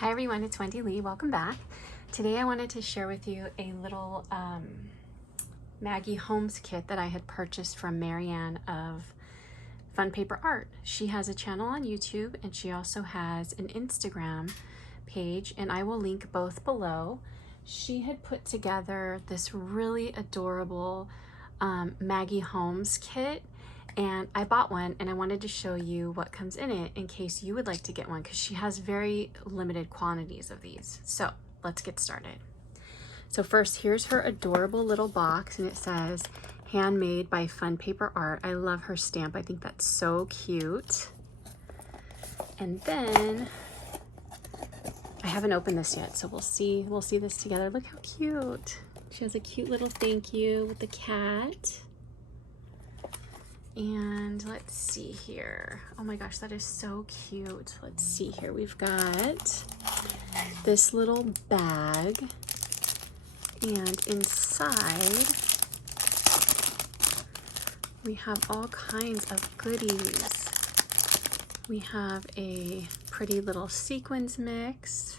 Hi everyone, it's Wendy Lee. Welcome back. Today I wanted to share with you a little Maggie Holmes kit that I had purchased from Marianne of Fun Paper Art. She has a channel on YouTube and she also has an Instagram page, and I will link both below. She had put together this really adorable Maggie Holmes kit, and I bought one and I wanted to show you what comes in it in case you would like to get one, because she has very limited quantities of these. So let's get started. So first, here's her adorable little box, and it says handmade by Fun Paper Art. I love her stamp. I think that's so cute. And then I haven't opened this yet, so we'll see this together. Look how cute. She has a cute little thank you with the cat. And let's see here. Oh my gosh, that is so cute. Let's see here. We've got this little bag, and inside we have all kinds of goodies. We have a pretty little sequins mix.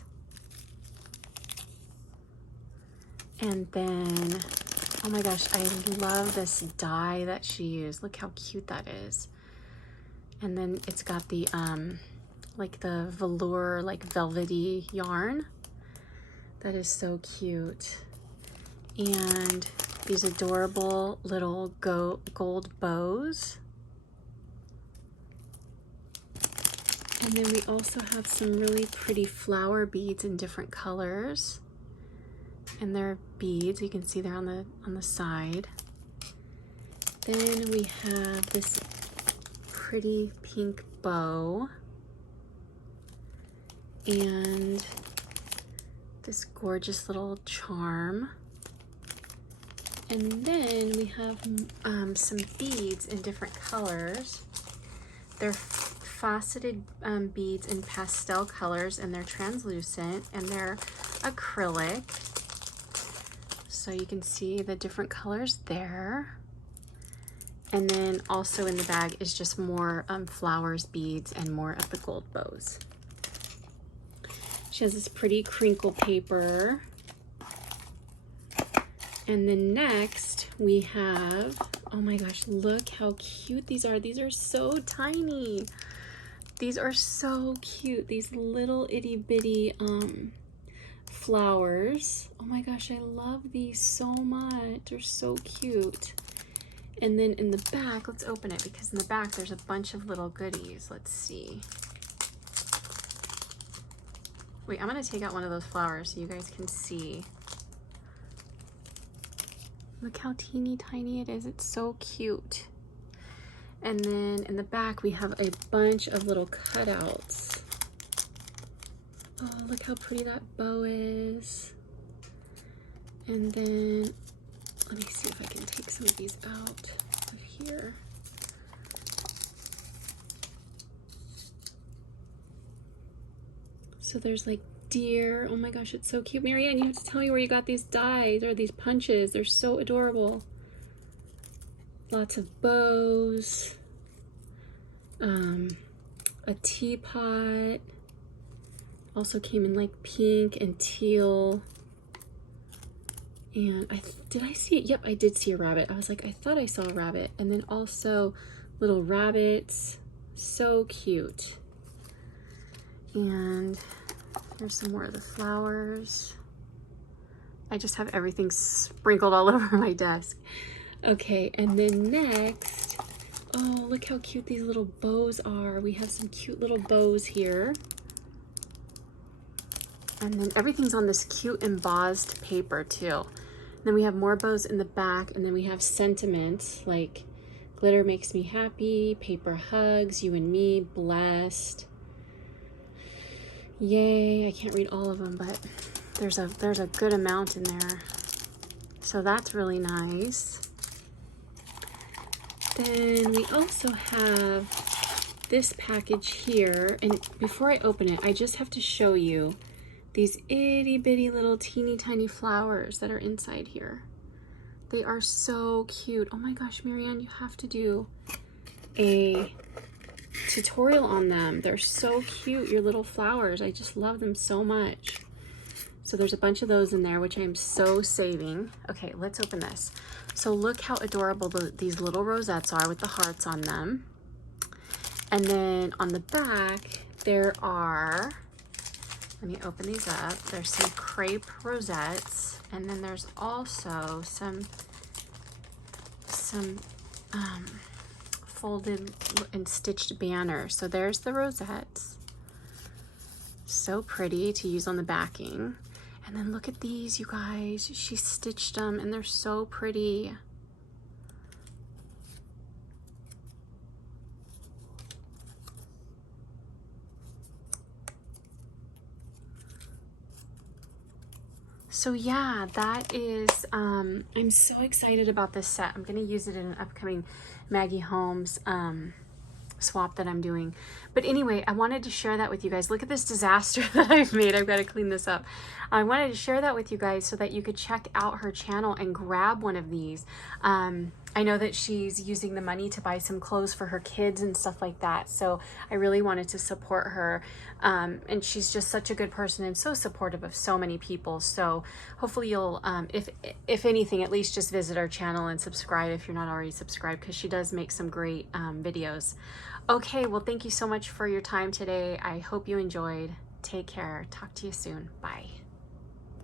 And then, oh my gosh, I love this die that she used. Look how cute that is. And then it's got the, like the velour, like velvety yarn. That is so cute. And these adorable little gold bows. And then we also have some really pretty flower beads in different colors. And they're beads, you can see they're on the side. Then we have this pretty pink bow and this gorgeous little charm. And then we have some beads in different colors. They're faceted beads in pastel colors, and they're translucent, and they're acrylic. So you can see the different colors there. And then also in the bag is just more flowers, beads, and more of the gold bows. She has this pretty crinkle paper. And then next we have, oh my gosh, look how cute these are. These are so tiny. These are so cute. These little itty bitty flowers. Oh my gosh, I love these so much. They're so cute. And then in the back, let's open it, because in the back there's a bunch of little goodies. Let's see. Wait, I'm gonna take out one of those flowers so you guys can see. Look how teeny tiny it is. It's so cute. And then in the back we have a bunch of little cutouts. Oh, look how pretty that bow is. And then, let me see if I can take some of these out of here. So there's like deer. Oh my gosh, it's so cute. Marianne, you have to tell me where you got these dies or these punches. They're so adorable. Lots of bows. A teapot. Also came in like pink and teal. And did I see it? Yep, I did see a rabbit. I was like, I thought I saw a rabbit. And then also little rabbits. So cute. And here's some more of the flowers. I just have everything sprinkled all over my desk. Okay, and then next, oh, look how cute these little bows are. We have some cute little bows here. And then everything's on this cute embossed paper too. And then we have more bows in the back, and then we have sentiments like glitter makes me happy, paper hugs, you and me, blessed. Yay, I can't read all of them, but there's a good amount in there. So that's really nice. Then we also have this package here, and before I open it, I just have to show you these itty bitty little teeny tiny flowers that are inside here. They are so cute. Oh my gosh, Marianne, you have to do a tutorial on them. They're so cute, your little flowers. I just love them so much. So there's a bunch of those in there, which I'm so saving. Okay, let's open this. So look how adorable these little rosettes are with the hearts on them. And then on the back, there are, let me open these up. There's some crepe rosettes. And then there's also some folded and stitched banners. So there's the rosettes. So pretty to use on the backing. And then look at these, you guys. She stitched them and they're so pretty. So yeah, that is, I'm so excited about this set. I'm gonna use it in an upcoming Maggie Holmes swap that I'm doing. But anyway, I wanted to share that with you guys. Look at this disaster that I've made. I've got to clean this up. I wanted to share that with you guys so that you could check out her channel and grab one of these. I know that she's using the money to buy some clothes for her kids and stuff like that. So I really wanted to support her. And she's just such a good person and so supportive of so many people. So hopefully you'll, if anything, at least just visit our channel and subscribe if you're not already subscribed, because she does make some great videos. Okay, well, thank you so much for your time today. I hope you enjoyed. Take care. Talk to you soon. Bye.